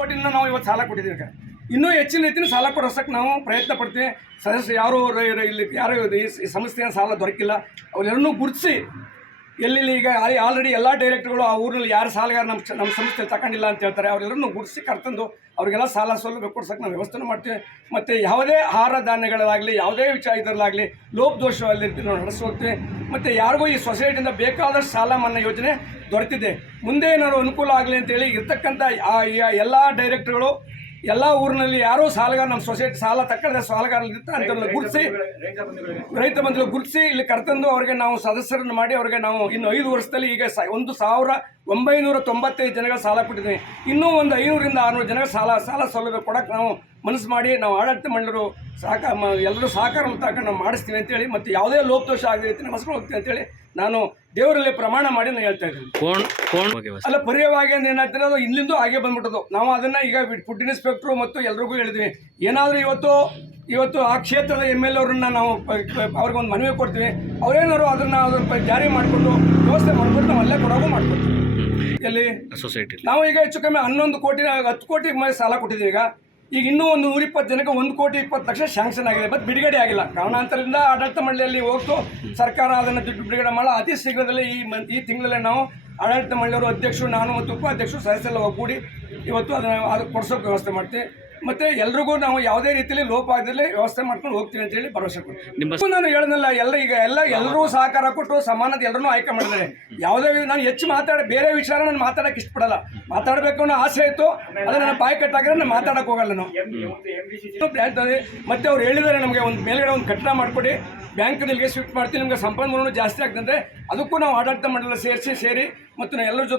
ಕೋಟಿನ ನಾವು ಇವತ್ತು ಸಾಲ ಕೊಟ್ಟಿದ್ದೀವಿ. ಈಗ ಇನ್ನೂ ಹೆಚ್ಚಿನ ರೀತಿಯ ಸಾಲ ಕೊಡಿಸೋಕ್ಕೆ ನಾವು ಪ್ರಯತ್ನ ಪಡ್ತೀವಿ. ಸದಸ್ಯರು ಯಾರು ಇಲ್ಲಿ ಯಾರು ಈ ಸಂಸ್ಥೆಯ ಸಾಲ ದೊರಕಿಲ್ಲ ಅವರೆಲ್ಲರೂ ಗುರುತಿಸಿ ಎಲ್ಲೆಲ್ಲಿ ಈಗ ಆಲ್ರೆಡಿ ಎಲ್ಲ ಡೈರೆಕ್ಟರ್ಗಳು ಆ ಊರಲ್ಲಿ ಯಾರು ಸಾಲಗಾರ ನಮ್ಮ ಸಂಸ್ಥೆಯಲ್ಲಿ ತಗೊಂಡಿಲ್ಲ ಅಂತ ಹೇಳ್ತಾರೆ ಅವರೆಲ್ಲರೂ ಗುರುತಿಸಿ ಕರ್ತಂದು ಅವರಿಗೆಲ್ಲ ಸಾಲ ಸೌಲಭ್ಯ ಕೊಡ್ಸೋಕೆ ನಾವು ವ್ಯವಸ್ಥೆ ಮಾಡ್ತೀವಿ. ಮತ್ತು ಯಾವುದೇ ಆಹಾರ ಧಾನ್ಯಗಳಾಗಲಿ ಯಾವುದೇ ಇದರಲ್ಲಾಗಲಿ ಲೋಪದೋಷವಾಗಿ ನಾವು ನಡೆಸೋಗ್ತೀವಿ. ಮತ್ತು ಯಾರಿಗೂ ಈ ಸೊಸೈಟಿಯಿಂದ ಬೇಕಾದಷ್ಟು ಸಾಲ ಮನ್ನಾ ಯೋಜನೆ ದೊರೆತಿದೆ. ಮುಂದೆ ಏನಾದ್ರು ಅನುಕೂಲ ಆಗಲಿ ಅಂತೇಳಿ ಇರ್ತಕ್ಕಂಥ ಎಲ್ಲ ಡೈರೆಕ್ಟರ್ಗಳು ಎಲ್ಲ ಊರಿನಲ್ಲಿ ಯಾರೋ ಸಾಲಗಾರ ನಮ್ಮ ಸೊಸೈಟಿ ಸಾಲ ತಕ್ಕಂಥ ಸಾಲಗಾರರಿರ್ತಾರೆ ಅಂತ ಗುರುತಿಸಿ ರೈತ ಬಂಧುಗಳು ಗುರುತಿಸಿ ಇಲ್ಲಿ ಕರ್ತಂದು ಅವರಿಗೆ ನಾವು ಸದಸ್ಯರನ್ನು ಮಾಡಿ ಅವರಿಗೆ ನಾವು ಇನ್ನು 5 ವರ್ಷದಲ್ಲಿ ಈಗ 1995 ಜನಗಳ ಸಾಲ ಕೊಟ್ಟಿದ್ದೀವಿ. ಇನ್ನೂ ಒಂದು 500 ರಿಂದ 600 ಜನಗಳ ಸಾಲ ಸೌಲಭ್ಯ ಕೊಡೋಕ್ಕೆ ನಾವು ಮನಸ್ಸು ಮಾಡಿ ನಾವು ಆಡಳಿತ ಮಂಡಳಿರು ಎಲ್ಲರೂ ಸಹಕಾರ ತಗೊಂಡು ನಾವು ಮಾಡಿಸ್ತೀವಿ ಅಂತೇಳಿ ಮತ್ತು ಯಾವುದೇ ಲೋಪದೋಷ ಆಗದ ರೀತಿ ನಡೆಸ್ಕೊಂಡು ಹೋಗ್ತೀವಿ ಅಂತೇಳಿ ನಾನು ದೇವರಲ್ಲಿ ಪ್ರಮಾಣ ಮಾಡಿ ನಾನು ಹೇಳ್ತಾ ಇದ್ದೀನಿ. ಅಲ್ಲ ಪರ್ಯಾಯವಾಗಿ ಅಂದ್ರೆ ಏನಾಗ್ತದೆ ಅದು ಇಲ್ಲಿಂದ ಹಾಗೆ ಬಂದ್ಬಿಟ್ಟದು. ನಾವು ಅದನ್ನು ಈಗ ಫುಡ್ ಇನ್ಸ್ಪೆಕ್ಟ್ರು ಮತ್ತು ಎಲ್ರಿಗೂ ಹೇಳಿದ್ವಿ. ಏನಾದರೂ ಇವತ್ತು ಆ ಕ್ಷೇತ್ರದ MLA ಅವರನ್ನ ನಾವು ಅವ್ರಿಗೊಂದು ಮನವಿ ಕೊಡ್ತೀವಿ. ಅವರೇನಾದ್ರು ಅದನ್ನು ಜಾರಿ ಮಾಡಿಕೊಂಡು ವ್ಯವಸ್ಥೆ ಮಾಡ್ಕೊಂಡು ನಾವು ಅಲ್ಲೇ ಕೊಡೋಗೂ ಮಾಡ್ಕೊಡ್ತೀವಿ. ಎಲ್ಲಿ ಸೊಸೈಟಿ ನಾವು ಈಗ ಹೆಚ್ಚು ಕಮ್ಮಿ 11 ಕೋಟಿ 10 ಕೋಟಿ ಸಾಲ ಕೊಟ್ಟಿದ್ದೀವಿ. ಈಗ ಇನ್ನೂ ಒಂದು 120 ಜನಕ್ಕೆ 1,20,00,000 ಶಾಂಕ್ಷನ್ ಆಗಿದೆ, ಬಟ್ ಬಿಡುಗಡೆ ಆಗಿಲ್ಲ. ಕಾರಣಾಂತರದಿಂದ ಆಡಳಿತ ಮಂಡಳಿಯಲ್ಲಿ ಹೋಗ್ತು ಸರ್ಕಾರ ಅದನ್ನು ದುಡ್ಡು ಬಿಡುಗಡೆ ಮಾಡೋ ಅತಿ ಶೀಘ್ರದಲ್ಲೇ ಈ ತಿಂಗಳಲ್ಲೇ ನಾವು ಆಡಳಿತ ಮಂಡಳಿಯವರು ಅಧ್ಯಕ್ಷರು ನಾನು ಮತ್ತು ಉಪಾಧ್ಯಕ್ಷರು ಸದಸ್ಯರೆಲ್ಲ ಒಗ್ಗೂಡಿ ಇವತ್ತು ಅದು ಕೊಡಿಸೋಕೆ ವ್ಯವಸ್ಥೆ ಮಾಡ್ತೀವಿ. ಮತ್ತು ಎಲ್ರಿಗೂ ನಾವು ಯಾವುದೇ ರೀತಿಯಲ್ಲಿ ಲೋಪ ಆಗದಲ್ಲಿ ವ್ಯವಸ್ಥೆ ಮಾಡ್ಕೊಂಡು ಹೋಗ್ತೀವಿ ಅಂತೇಳಿ ಭರವಸೆ ಕೊಡ್ತೀವಿ. ನಾನು ಹೇಳೋದಲ್ಲ ಎಲ್ಲರೂ ಸಹಕಾರ ಕೊಟ್ಟು ಸಮಾನತೆ ಎಲ್ಲರೂ ಆಯ್ಕೆ ಮಾಡಿದ್ದಾರೆ. ಯಾವುದೇ ನಾನು ಹೆಚ್ಚು ಬೇರೆ ವಿಚಾರ ನಾನು ಮಾತಾಡೋಕೆ ಇಷ್ಟಪಡಲ್ಲ. ಮಾತಾಡಬೇಕು ಅನ್ನೋ ಆಸೆ ಇತ್ತು, ಅದು ನನ್ನ ಬಾಯಿ ಕಟ್ಟಾಗಿದ್ರೆ ನಾನು ಮಾತಾಡೋಕೆ ಹೋಗಲ್ಲ. ನಾವು ಮತ್ತೆ ಅವ್ರು ಹೇಳಿದ್ದಾರೆ ನಮಗೆ ಒಂದು ಮೇಲ್ಗಡೆ ಒಂದು ಕಟ್ಟಡ ಮಾಡಿಕೊಡಿ, ಬ್ಯಾಂಕ್ನಲ್ಲಿಗೆ ಶಿಫ್ಟ್ ಮಾಡ್ತೀವಿ, ನಿಮಗೆ ಸಂಪನ್ಮೂಲನೂ ಜಾಸ್ತಿ ಆಗ್ತಂತೆ. ಅದಕ್ಕೂ ನಾವು ಆಡಳಿತ ಮಂಡಳಿ ಸೇರಿ ಮತ್ತು ಎಲ್ಲರ ಜೊತೆ